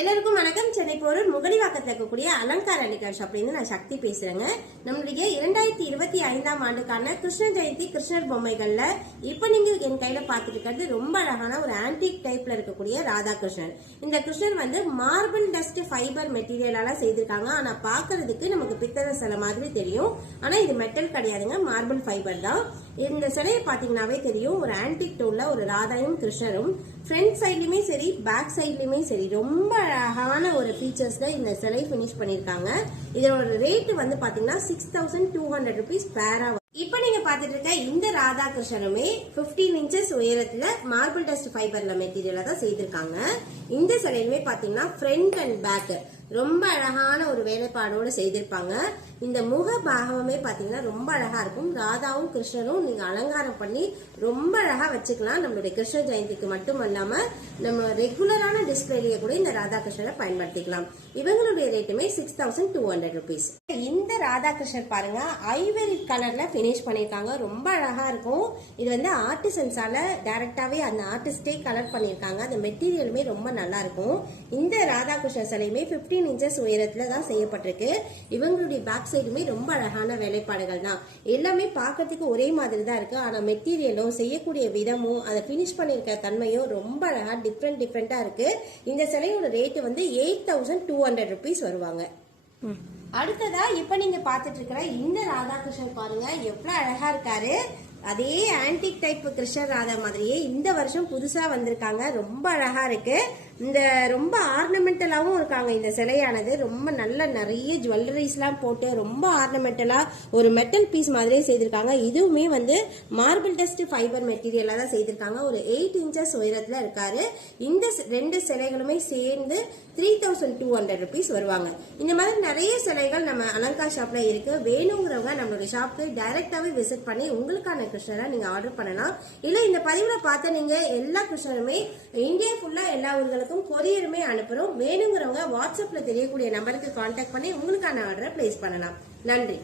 எல்லாருக்கும் வணக்கம். சென்னை போரூர் முகலிவாக்கத்தில் இருக்கக்கூடிய அலங்கார அலிகார் ஷாப்லேருந்து நான் சக்தி பேசுறேங்க. நம்மளுடைய 2025ஆம் ஆண்டுக்கான கிருஷ்ண ஜெயந்தி கிருஷ்ணர் பொம்மைகள்ல இப்ப நீங்க என் கையில பாத்துட்டு இருக்கிறது ரொம்ப அழகான ஒரு ஆன்டிக் டைப்ல இருக்கக்கூடிய ராதாகிருஷ்ணன். இந்த கிருஷ்ணர் வந்து மார்பிள் டஸ்ட் ஃபைபர் மெட்டீரியலால செய்திருக்காங்க. ஆனா பாக்குறதுக்கு நமக்கு பித்தளை சிலை மாதிரி தெரியும். ஆனா இது மெட்டல் கிடையாதுங்க, மார்பிள் ஃபைபர் தான். இந்த சிலையை பாத்தீங்கன்னாவே தெரியும், ஒரு ஆன்டிக் டோன்ல ஒரு ராதாயும் கிருஷ்ணரும் ஃப்ரண்ட் சைட்லயுமே சரி பேக் சைட்லயுமே சரி ரொம்ப அழகான ஒரு ஃபீச்சர்ஸ்ல இந்த சிலை பினிஷ் பண்ணிருக்காங்க. இதோட ரேட் வந்து பாத்தீங்கன்னா 6200 rupees பேரா. இப்ப நீங்க பாத்துட்டு இருக்க இந்த ராதாகிருஷ்ணனுமே 15 inches உயரத்துல மார்பிள் டஸ்ட் ஃபைபர்ல மெட்டீரியலா தான் செய்திருக்காங்க. இந்த சிலையுமே பாத்தீங்கன்னா ஃப்ரண்ட் அண்ட் பேக் ரொம்ப அழகான ஒரு வேலைப்பாடோட செய்திருப்பாங்க. இந்த முக பாகமே பாத்தீங்கன்னா ரொம்ப அழகா இருக்கும். ராதாவும் கிருஷ்ணரும் நீங்க அலங்காரம் பண்ணி ரொம்ப அழகா வச்சுக்கலாம். நம்மளுடைய கிருஷ்ண ஜெயந்திக்கு மட்டும் இல்லாம நம்ம ரெகுலரான டிஸ்பிளேலயே கூட இந்த ராதாகிருஷ்ணரை பயன்படுத்திக்கலாம். இவங்களுடைய ரேட்டுமே 6200 rupees. இந்த ராதாகிருஷ்ணர் பாருங்க ஐவரி கலர்ல பினிஷ் பண்ணிருக்காங்க. ரொம்ப அழகா இருக்கும். இது வந்து ஆர்டிசன்ஸால டைரக்டாவே அந்த ஆர்டிஸ்டே கலர் பண்ணிருக்காங்க. அந்த மெட்டீரியலுமே ரொம்ப நல்லா இருக்கும். இந்த ராதாகிருஷ்ணர் சிலையுமே 15 inches உயரத்துல தான் செய்யப்பட்டிருக்கு. இவங்களுடைய பேக் சைடுமே ரொம்ப அழகான வேலைப்பாடுகள் தான். எல்லாமே பார்க்கறதுக்கு ஒரே மாதிரி தான் இருக்கு. ஆனா மெட்டீரியலும் செய்யக்கூடிய விதமும் அதை பினிஷ் பண்ணிருக்க தன்மையும் ரொம்ப அழகா டிஃப்ரெண்டா இருக்கு. இந்த சிலையோட ரேட் வந்து 8200 rupees வருவாங்க. அடுத்ததா இப்ப நீங்க பாத்துட்டு இருக்கிற இந்த ராதாகிருஷ்ணன் பாருங்க எவ்வளவு அழகா இருக்காரு. அதே ஆன்டிக் டைப் கிருஷ்ணர் ராதா மாதிரியே இந்த வருஷம் புதுசா வந்திருக்காங்க. ரொம்ப அழகா இருக்கு. இந்த ரொம்ப ஆர்னமெண்டலாவும் இருக்காங்க. இந்த சிலையானது ரொம்ப நல்ல நிறைய ஜுவல்லரிஸ் எல்லாம் போட்டு ரொம்ப ஆர்னமெண்டலா ஒரு மெட்டல் பீஸ் மாதிரியே செய்திருக்காங்க. இதுவுமே வந்து மார்பிள் டஸ்ட் ஃபைபர் மெட்டீரியலா தான் செய்திருக்காங்க. ஒரு 8 inches உயரத்துல இருக்காரு. இந்த ரெண்டு சிலைகளுமே சேர்ந்து 3200 rupees வருவாங்க. இந்த மாதிரி நிறைய சிலைகள் நம்ம அலங்கார் ஷாப்ல இருக்கு. வேணுங்கிறவங்க நம்மளுடைய ஷாப்க்கு டைரக்டாவே விசிட் பண்ணி உங்களுக்கான கிருஷ்ணரை நீங்க ஆர்டர் பண்ணலாம். இல்ல இந்த பதிவுல பார்த்த நீங்க எல்லா கிருஷ்ணருமே இந்தியா ஃபுல்லா எல்லா ஊர்களுக்கும் கொரியருமே அனுப்புறோம். வேணுங்கிறவங்க வாட்ஸ்அப்ல தெரியக்கூடிய நம்பருக்கு கான்டாக்ட் பண்ணி உங்களுக்கான ஆர்டரை பிளேஸ் பண்ணலாம். நன்றி.